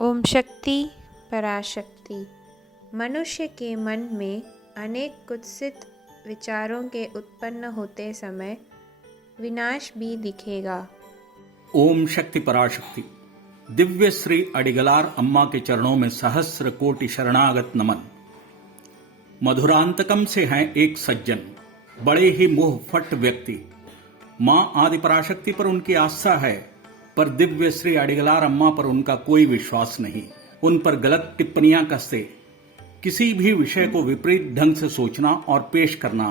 ओम शक्ति पराशक्ति। मनुष्य के मन में अनेक कुत्सित विचारों के उत्पन्न होते समय विनाश भी दिखेगा। ओम शक्ति पराशक्ति। दिव्य श्री अडिगलार अम्मा के चरणों में सहस्र कोटि शरणागत नमन। मधुरांतकम से हैं एक सज्जन, बड़े ही मुंह फट व्यक्ति। मां आदि पराशक्ति पर उनकी आस्था है, पर दिव्य श्री अडिगलार अम्मा पर उनका कोई विश्वास नहीं। उन पर गलत टिप्पणियां कसते, किसी भी विषय को विपरीत ढंग से सोचना और पेश करना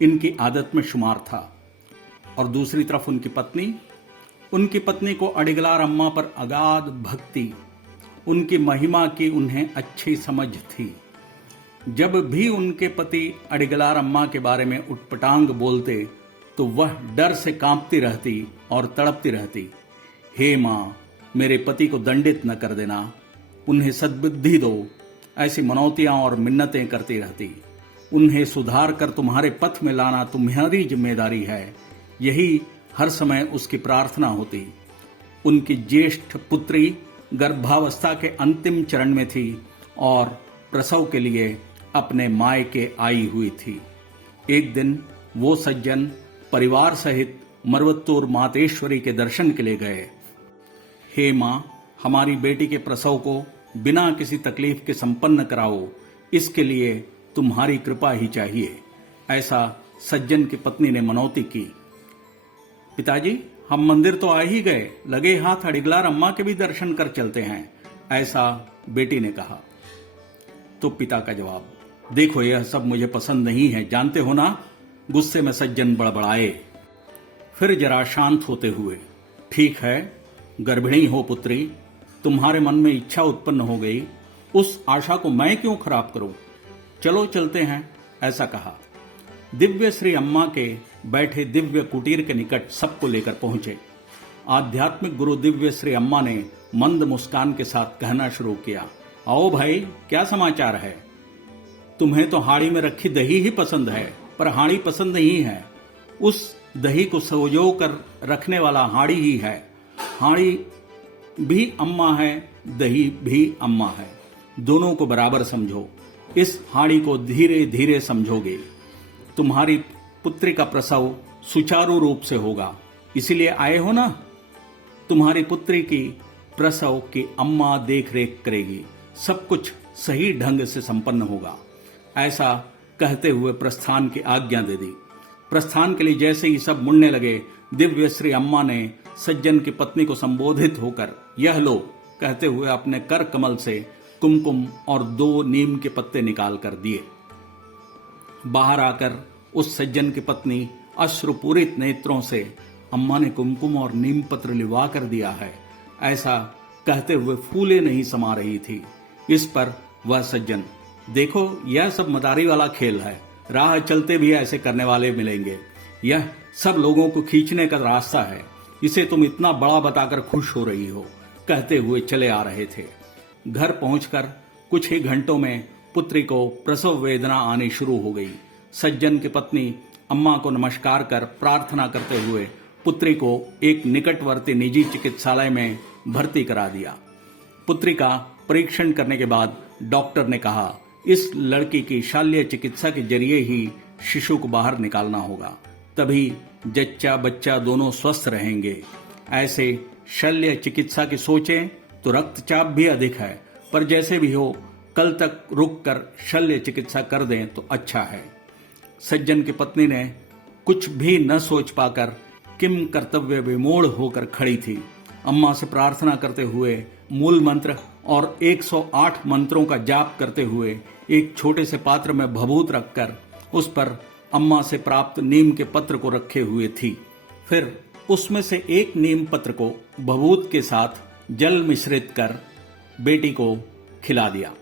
इनकी आदत में शुमार था। और दूसरी तरफ उनकी पत्नी को अडिगलार अम्मा पर अगाध भक्ति, उनकी महिमा की उन्हें अच्छी समझ थी। जब भी उनके पति अडिगलार अम्मा के बारे में उटपटांग बोलते तो वह डर से कांपती रहती और तड़पती रहती। हे मां, मेरे पति को दंडित न कर देना, उन्हें सद्बुद्धि दो, ऐसी मनौतियां और मिन्नतें करती रहती। उन्हें सुधार कर तुम्हारे पथ में लाना तुम्हारी जिम्मेदारी है, यही हर समय उसकी प्रार्थना होती। उनकी ज्येष्ठ पुत्री गर्भावस्था के अंतिम चरण में थी और प्रसव के लिए अपने मायके आई हुई थी। एक दिन वो सज्जन परिवार सहित मरवत्तूर मातेश्वरी के दर्शन के लिए गए। हे मां, हमारी बेटी के प्रसव को बिना किसी तकलीफ के संपन्न कराओ, इसके लिए तुम्हारी कृपा ही चाहिए, ऐसा सज्जन की पत्नी ने मनौती की। पिताजी, हम मंदिर तो आ ही गए, लगे हाथ अडिगलार अम्मा के भी दर्शन कर चलते हैं, ऐसा बेटी ने कहा। तो पिता का जवाब, देखो यह सब मुझे पसंद नहीं है, जानते हो ना। गुस्से में सज्जन बड़बड़ाए, फिर जरा शांत होते हुए, ठीक है, गर्भिणी हो पुत्री, तुम्हारे मन में इच्छा उत्पन्न हो गई, उस आशा को मैं क्यों खराब करूं, चलो चलते हैं, ऐसा कहा। दिव्य श्री अम्मा के बैठे दिव्य कुटीर के निकट सबको लेकर पहुंचे। आध्यात्मिक गुरु दिव्य श्री अम्मा ने मंद मुस्कान के साथ कहना शुरू किया, आओ भाई, क्या समाचार है। तुम्हें तो हाड़ी में रखी दही ही पसंद है, पर हाड़ी पसंद नहीं है। उस दही को संजो कर रखने वाला हाड़ी ही है। हाड़ी भी अम्मा है, दही भी अम्मा है, दोनों को बराबर समझो। इस हाड़ी को धीरे धीरे समझोगे, तुम्हारी पुत्री का प्रसव सुचारू रूप से होगा, इसीलिए आए हो ना। तुम्हारी पुत्री की प्रसव की अम्मा देख रेख करेगी, सब कुछ सही ढंग से संपन्न होगा, ऐसा कहते हुए प्रस्थान की आज्ञा दे दी। प्रस्थान के लिए जैसे ही सब मुड़ने लगे, दिव्य श्री अम्मा ने सज्जन की पत्नी को संबोधित होकर यह लो कहते हुए अपने कर कमल से कुमकुम और 2 नीम के पत्ते निकाल कर दिए। बाहर आकर उस सज्जन की पत्नी अश्रुपूरित नेत्रों से, अम्मा ने कुमकुम और नीम पत्र लिवा कर दिया है, ऐसा कहते हुए फूले नहीं समा रही थी। इस पर वह सज्जन, देखो यह सब मदारी वाला खेल है, राह चलते भी ऐसे करने वाले मिलेंगे, यह सब लोगों को खींचने का रास्ता है, इसे तुम इतना बड़ा बताकर खुश हो रही हो, कहते हुए चले आ रहे थे। घर पहुंचकर कुछ ही घंटों में पुत्री को प्रसव वेदना आनी शुरू हो गई। सज्जन की पत्नी अम्मा को नमस्कार कर प्रार्थना करते हुए पुत्री को एक निकटवर्ती निजी चिकित्सालय में भर्ती करा दिया। पुत्री का परीक्षण करने के बाद डॉक्टर ने कहा, इस लड़की की शल्य चिकित्सा के जरिए ही शिशु को बाहर निकालना होगा, तभी जच्चा बच्चा दोनों स्वस्थ रहेंगे। ऐसे शल्य चिकित्सा की सोचें तो रक्तचाप भी अधिक है, पर जैसे भी हो कल तक रुक कर शल्य चिकित्सा कर दें तो अच्छा है। सज्जन की पत्नी ने कुछ भी न सोच पाकर किम कर्तव्य विमूढ़ होकर खड़ी थी। अम्मा से प्रार्थना करते हुए मूल मंत्र और 108 मंत्रों का जाप करते हुए एक छोटे से पात्र में भभूत रखकर उस पर अम्मा से प्राप्त नीम के पत्र को रखे हुए थी। फिर उसमें से एक नीम पत्र को भभूत के साथ जल मिश्रित कर बेटी को खिला दिया।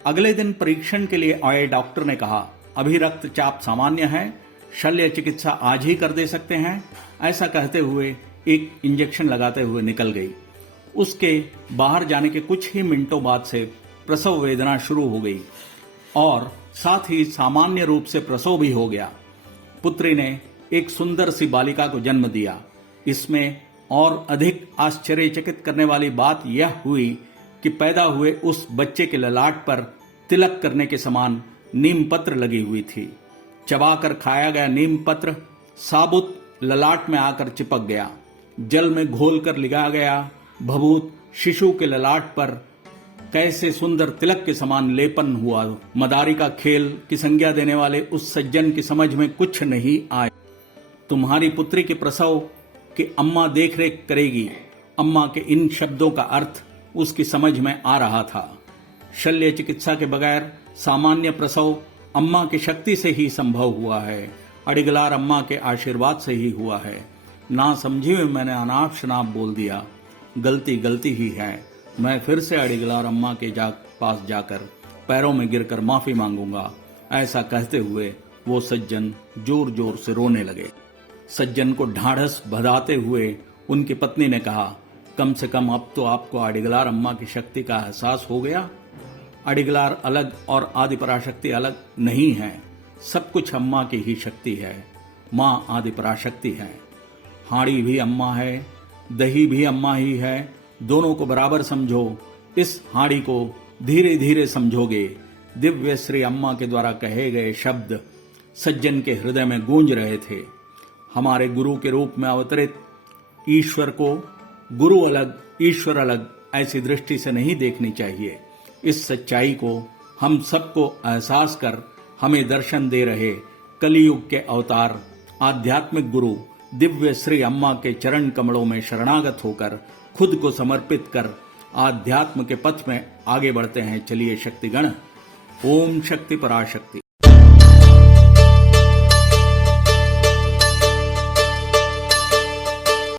अगले दिन परीक्षण के लिए आए डॉक्टर ने कहा, अभी रक्तचाप सामान्य है, शल्य चिकित्सा आज ही कर दे सकते हैं, ऐसा कहते हुए एक इंजेक्शन लगाते हुए निकल गई। उसके बाहर जाने के कुछ ही मिनटों बाद से प्रसव वेदना शुरू हो गई और साथ ही सामान्य रूप से प्रसव भी हो गया। पुत्री ने एक सुंदर सी बालिका को जन्म दिया। इसमें और अधिक आश्चर्यचकित करने वाली बात यह हुई कि पैदा हुए उस बच्चे के ललाट पर तिलक करने के समान नीम पत्र लगी हुई थी। चबाकर खाया गया नीम पत्र साबुत ललाट में आकर चिपक गया। जल में घोलकर लिया गया भभूत शिशु के ललाट पर कैसे सुंदर तिलक के समान लेपन हुआ। मदारी का खेल की संज्ञा देने वाले उस सज्जन की समझ में कुछ नहीं आया। तुम्हारी पुत्री के प्रसव की अम्मा देखरेख करेगी। अम्मा के इन शब्दों का अर्थ उसकी समझ में आ रहा था। शल्य चिकित्सा के बगैर सामान्य प्रसव अम्मा की शक्ति से ही संभव हुआ है। अडिगलार अम्मा के आशीर्वाद से ही हुआ है। ना समझी में मैंने अनाप शनाप बोल दिया। गलती गलती ही है। मैं फिर से अडिगलार अम्मा के पास जाकर पैरों में गिरकर माफी मांगूंगा। ऐसा कहते हुए वो सज्जन जोर जोर से रोने लगे। सज्जन को ढाढ़स बधाते हुए उनकी पत्नी ने कहा, कम से कम अब तो आपको अडिगलार अम्मा की शक्ति का एहसास हो गया। अडिगलार अलग और आदिपराशक्ति अलग नहीं है। सब कुछ अम्मा की ही शक्ति है। माँ आदिपराशक्ति है। हाड़ी भी अम्मा है, दही भी अम्मा ही है। दोनों को बराबर समझो। इस हाड़ी को धीरे धीरे समझोगे। दिव्य श्री अम्मा के द्वारा कहे गए शब्द सज्जन के हृदय में गूंज रहे थे। हमारे गुरु के रूप में अवतरित ईश्वर को गुरु अलग ईश्वर अलग ऐसी दृष्टि से नहीं देखनी चाहिए। इस सच्चाई को हम सबको एहसास कर हमें दर्शन दे रहे कलियुग के अवतार आध्यात्मिक गुरु दिव्य श्री अम्मा के चरण कमलों में शरणागत होकर खुद को समर्पित कर आध्यात्म के पथ में आगे बढ़ते हैं। चलिए शक्तिगण, ओम शक्ति पराशक्ति।